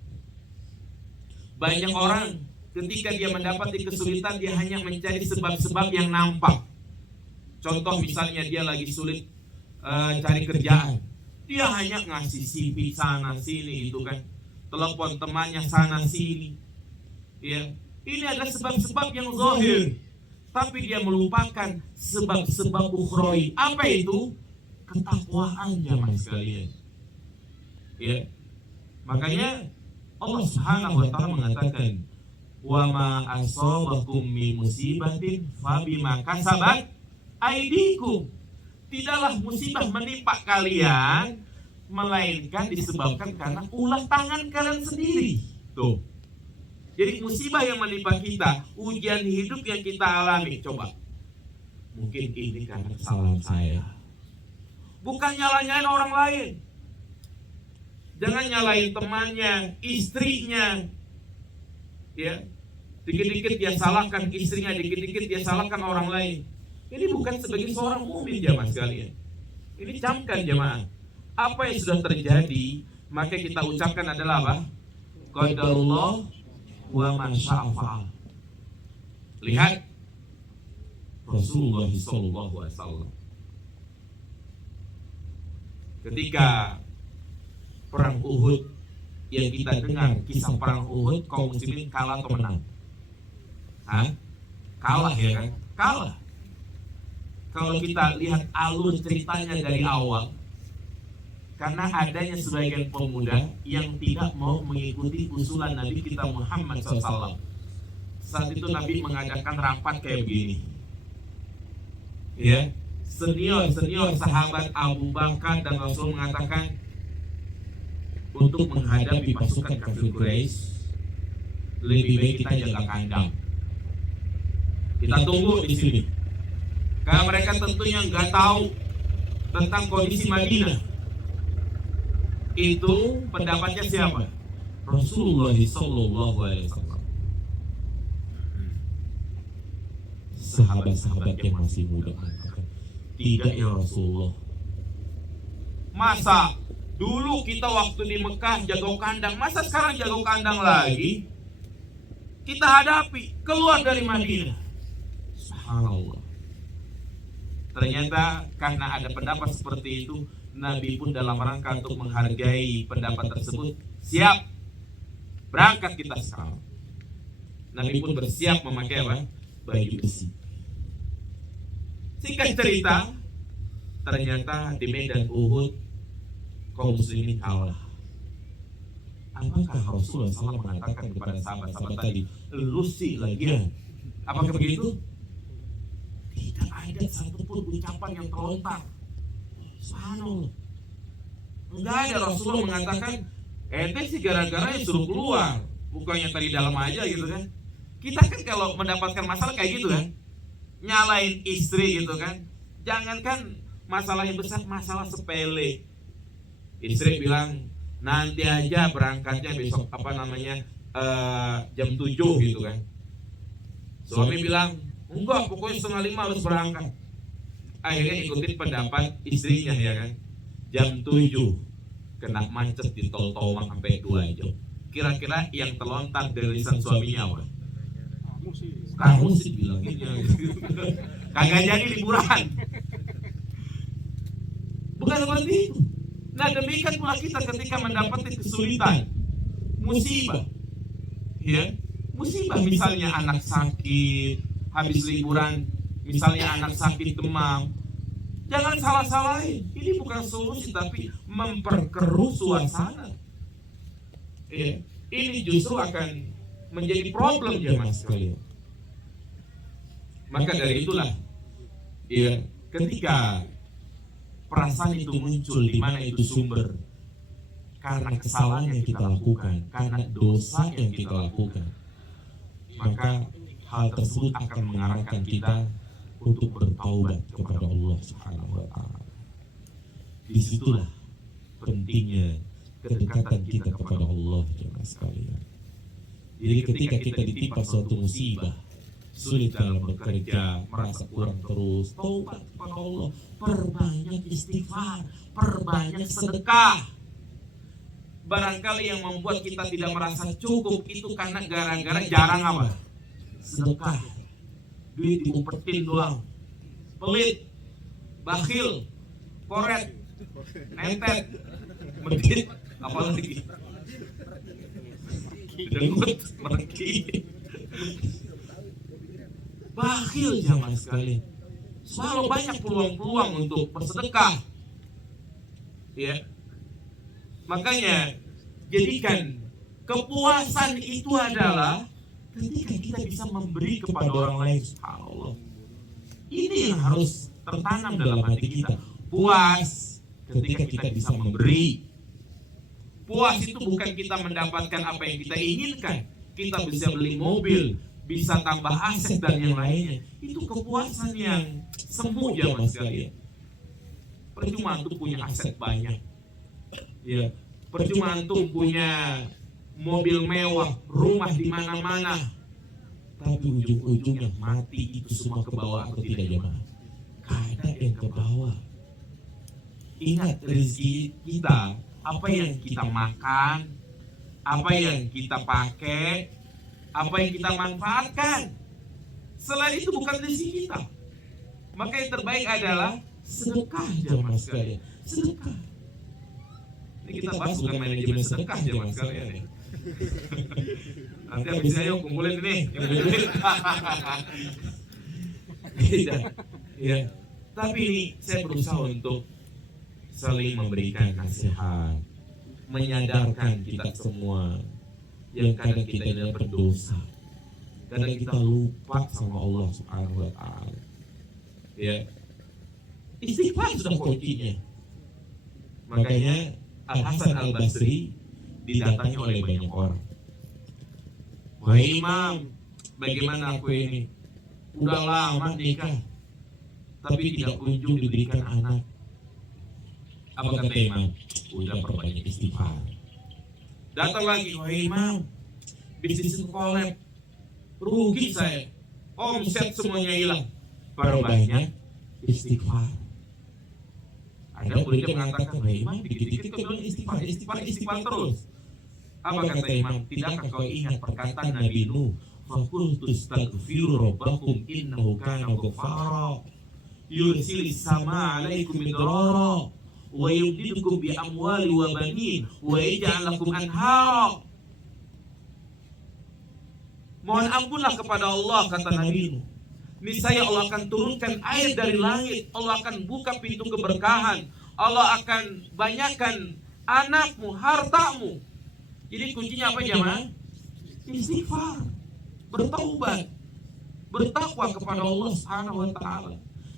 Banyak orang ketika dia mendapati kesulitan, dia hanya mencari sebab-sebab yang nampak. Contoh misalnya dia lagi sulit cari kerjaan, dia hanya ngasih CV sana sini itu kan, telepon temannya sana sini. Ya, ini adalah sebab-sebab yang zahir, tapi dia melupakan sebab-sebab ukhrawi. Apa itu? Ketakwaan, jamaah sekalian. Ya, makanya Allah Subhanahu wa taala mengatakan, "Wa ma asabakum min musibatin fabima kasabat aydikum." Tidaklah musibah menimpa kalian melainkan disebabkan karena ulah tangan kalian sendiri. Tuh. Jadi musibah yang menimpa kita, ujian hidup yang kita alami, coba. Mungkin ini karena kesalahan saya. Bukan nyala-nyalain orang lain. Jangan nyalain temannya, istrinya. Ya. Dikit-dikit dia salahkan istrinya, dikit-dikit dia salahkan orang lain. Ini bukan sebagai seorang mukmin, jamaah sekalian. Ini camkan, jamaah. Apa yang sudah terjadi, maka kita ucapkan adalah apa? Qadarullah wa ma syaa fa'al. Lihat Rasulullah sallallahu alaihi wasallam ketika perang Uhud, yang kita dengar kisah perang Uhud, kaum muslimin kalah atau menang? Kalah, ya kan? Kalah. Kalau kita lihat alur ceritanya dari awal, karena adanya sebagian pemuda yang tidak mau mengikuti usulan Nabi kita Muhammad SAW. Saat itu Nabi mengadakan rapat kayak begini. Ya, senior sahabat Abu Bakar dan Rasul mengatakan, untuk menghadapi pasukan kafir Quraisy, lebih baik kita jaga kandang. Kita tunggu di sini. Karena mereka tentunya nggak tahu tentang kondisi Madinah. Itu pendapatnya siapa? Rasulullah sallallahu alaihi wasallam. Sahabat-sahabat yang masih muda mengatakan, tidak ya Rasulullah. Masa dulu kita waktu di Mekah jago kandang, masa sekarang jago kandang lagi? Kita hadapi keluar dari Madinah. Subhanallah. Ternyata karena ada pendapat seperti itu, Nabi pun dalam rangka untuk menghargai pendapat tersebut, siap, berangkat kita sekarang. Nabi pun bersiap memakai apa? Baju besi. Singkat cerita, ternyata di medan Uhud kaum muslimin kalah. Apakah Rasulullah SAW mengatakan kepada sahabat-sahabat tadi, lu sih lagian? Apakah begitu? Tidak ada satupun ucapan yang terlontar. Subhanallah. Enggak ada. Rasulullah mengatakan, ente sih gara-gara yang suruh keluar, bukannya tadi dalam aja gitu kan. Kita kan kalau mendapatkan masalah kayak gitu kan, nyalain istri gitu kan. Jangankan masalah yang besar, masalah sepele. Istri bilang, nanti aja berangkatnya besok jam 7 gitu kan. Suami bilang, enggak, pokoknya 4:30 harus berangkat. Akhirnya ikutin pendapat istrinya ya kan. Jam 7 kena macet di tol Tomang sampai 2 jam. Kira-kira yang terlontar dari lisan suaminya apa? Kamu sih bilangnya. Kagak jadi liburan. Bukan seperti itu. Nah demikian pula kita ketika mendapati kesulitan, musibah, ya, musibah misalnya anak sakit, habis liburan misalnya anak sakit demam, jangan salah-salahin. Ini bukan solusi, tapi memperkeruh suasana. Ya, ini justru akan menjadi problem jemaah sekalian. Maka dari itulah, ya, ketika perasaan itu muncul, di mana itu sumber karena kesalahan yang kita lakukan, karena dosa yang kita lakukan, maka hal tersebut akan mengarahkan kita untuk bertaubat kepada Allah Subhanahu wa Ta'ala. Disitulah pentingnya kedekatan kita kepada Allah jemaah sekalian. Jadi ketika kita ditimpa suatu musibah, sulit dalam bekerja, merasa kurang terus, taubat kepada Allah, perbanyak istighfar, perbanyak sedekah. Barangkali yang membuat kita tidak merasa cukup itu karena gara-gara jarang apa? Sedekah. Duit diumpetin doang, pelit, bakhil, koret, nentet, medit, apalagi dengut, mereki. Bakhil jamaah sekalian. Selalu banyak peluang-peluang untuk bersedekah. Ya. Makanya jadikan kepuasan itu adalah ketika kita bisa memberi kepada orang lain. Subhanallah. Ini yang harus tertanam dalam hati kita. Puas ketika kita bisa memberi. Puas itu bukan kita mendapatkan apa yang kita inginkan. Kita bisa beli mobil, bisa tambah aset dan yang lainnya. Itu kepuasan yang semu jamaah sekalian. Percuma antum punya aset banyak. Ya, percuma antum punya mobil mewah, rumah di mana-mana, tapi ujung-ujungnya mati itu semua ke bawah atau tidak jemaah? Ada yang ke bawah. Ingat rezeki kita, apa yang kita makan, apa yang kita pakai, apa yang kita manfaatkan. Selain itu bukan rezeki kita. Maka yang terbaik adalah sedekah jemaah sekalian. Sedekah. Ini kita bahas bukan manajemen sedekah jemaah sekalian ya. Nanti habis ayo kumpulin ini yang duit. Tidak. Ya. Tapi ini saya berusaha untuk saling memberikan nasihat, menyadarkan kita semua yang kadang kita ini berdosa, kadang kita lupa sama Allah Subhanahu wa Ta'ala. Ya, istighfar sudah kuncinya. Makanya Al Hasan Al Basri didatangi oleh banyak orang. Wahai Imam, bagaimana aku ini? Udah lama nikah, tapi tidak kunjung diberikan anak. Apa kata Imam? Udah perbanyak istighfar. Datang lagi, wahai Imam, bisnis kolab, rugi saya, omset semuanya hilang. Perbanyak istighfar. Ada muridnya mengatakan, wahai Imam, dikit-dikit kau bilang istighfar terus. Apa kata Imam? Tidakkah kau ingat perkataan Nabi Nuh? Faqultu astaghfiru rabbakum innahu kana ghaffara yursilis sama alaikum midrara wa yumdidukum bi amwali wa banin wa yaj'al lakum anhara. Mohon ampunlah kepada Allah, kata Nabi Nuh. Niscaya Allah akan turunkan air dari langit, Allah akan buka pintu keberkahan, Allah akan banyakkan anakmu, hartamu. Jadi kuncinya apa jemaah? Istighfar, bertaubat, bertakwa kepada Allah Subhanahu wa Ta'ala.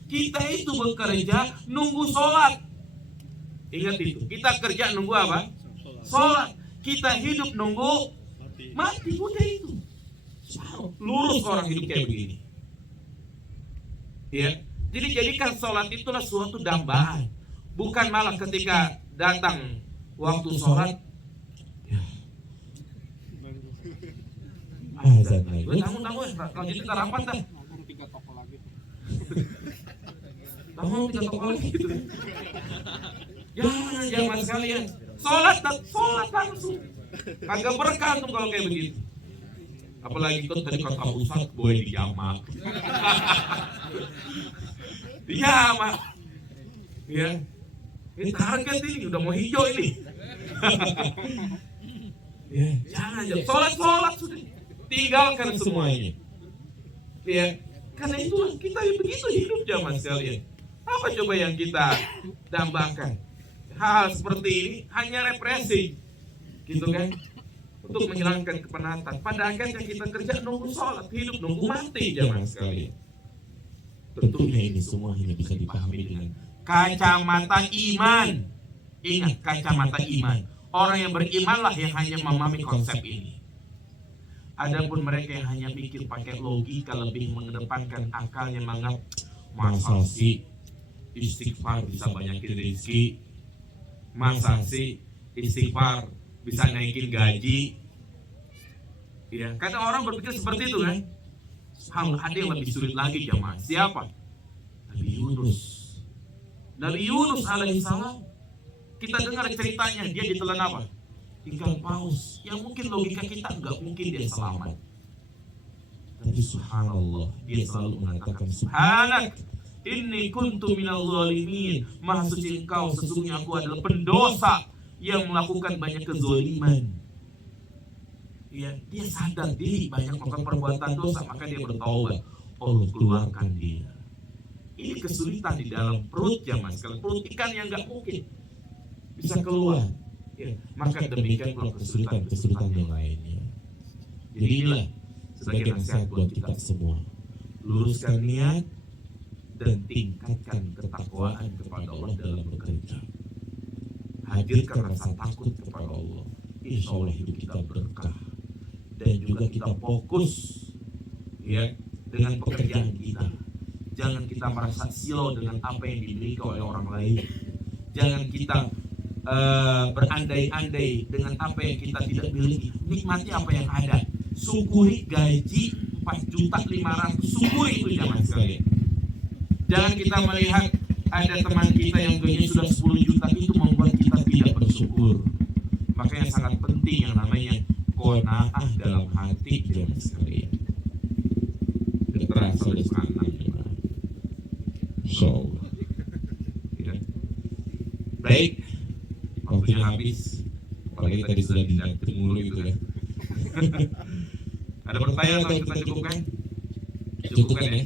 Kita itu bekerja nunggu sholat. Ingat itu, kita kerja nunggu apa? Sholat. Kita hidup nunggu mati. Udah itu. Lurus orang hidup kayak begini. Ya, jadi jadikan sholat itulah suatu dambaan, bukan malah ketika datang waktu sholat. Azan lagi. Tamu, lanjut kita rapat dah. Tiga toko lagi. Tamu 3 toko lagi. Jangan sekalian. Sholat langsung. Kagak berkah tuh kalau kayak begitu. Apalagi itu tadi kata Ustaz boleh dijamak. Dijamak. Ya. Ini target ini udah mau hijau ini. Ya, jangan. Sholat sudah. Tinggalkan semuanya. Ya, Karena itu kita begitu hidup jamaah sekalian. Apa coba yang kita dambakan? Hal seperti ini hanya represi, gitu kan? Untuk menghilangkan kepenatan. Pada akhirnya kita kerja nunggu sholat, hidup nunggu mati jamaah sekalian. Tentunya ini semua hanya bisa dipahami dengan Kacamata iman. Ingat, kacamata iman. Orang yang berimanlah yang hanya memahami konsep ini. Adapun mereka yang hanya mikir pakai logika, lebih mengedepankan akalnya, menganggap masa sih istighfar bisa banyakin rezeki, masa sih istighfar bisa naikin gaji. Ya, kadang orang berpikir seperti itu kan. Ada yang lebih sulit lagi jamaah. Siapa? Nabi Yunus. Nabi Yunus alaihissalam. Kita dengar ceritanya, dia ditelan apa? Ikan paus. Yang mungkin logika kita nggak mungkin dia selamat. tapi subhanallah dia selalu mengatakan Subhanak, inni kuntu minal zalimin. Maha suci engkau, sesungguhnya aku adalah pendosa yang melakukan banyak kezaliman. Ya, dia sadar diri banyak melakukan perbuatan dosa, maka dia bertaubat. Allah keluarkan dia. Ini kesulitan di dalam perut jamaah sekalian. Perut ikan yang nggak mungkin bisa keluar. Ya, maka demikian pula kesulitan yang lainnya. Jadi inilah sebagai nasihat buat kita semua. luruskan niat Dan tingkatkan ketakwaan kepada Allah dalam bekerja. Hadirkan rasa takut kepada Allah. Insya Allah hidup kita berkah. Dan juga kita fokus ya dengan pekerjaan kita. Jangan kita merasa silau dengan apa yang dimiliki oleh orang lain. Jangan kita berandai-andai dengan apa yang kita tidak miliki. Nikmati apa yang ada. Syukuri gaji 4.500.000. Syukuri itu jamaah sekalian. Jangan kita melihat ada teman kita yang gajinya sudah 10 juta, itu membuat kita tidak bersyukur. Makanya sangat penting yang namanya qanaah dalam hati jamaah sekalian. Terasa oleh sekarang jemaah. Insya Allah. Ya. Baik, waktunya habis. Apalagi tadi sudah didating mulu gitu ya. Ada pertanyaan atau kita cukupkan? Cukupkan ya.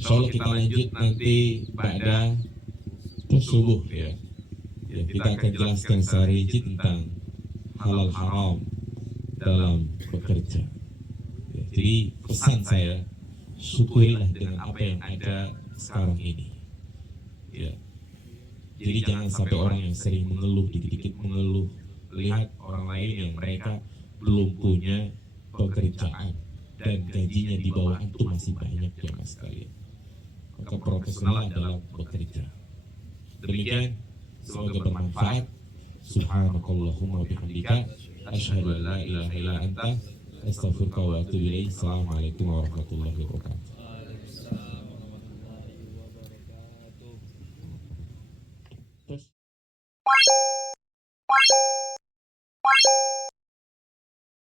Insya Allah kita lanjut nanti pada subuh ya. Ya, kita akan jelaskan secara rinci tentang halal haram dalam bekerja. Ya, jadi pesan saya, syukurilah dengan apa yang ada sekarang ini. Ya. Jadi jangan sampai orang yang sering mengeluh, dikit-dikit mengeluh, lihat orang lain yang mereka belum punya pekerjaan dan gajinya di bawah itu masih banyak jemaah sekalian. Maka profesional dalam bekerja. Demikian, semoga bermanfaat. Subhanakallahumma bihamdika asyhadu an la ilaha illa anta astaghfiruka wa atubu ilaik. Assalamualaikum warahmatullahi wabarakatuh. Terus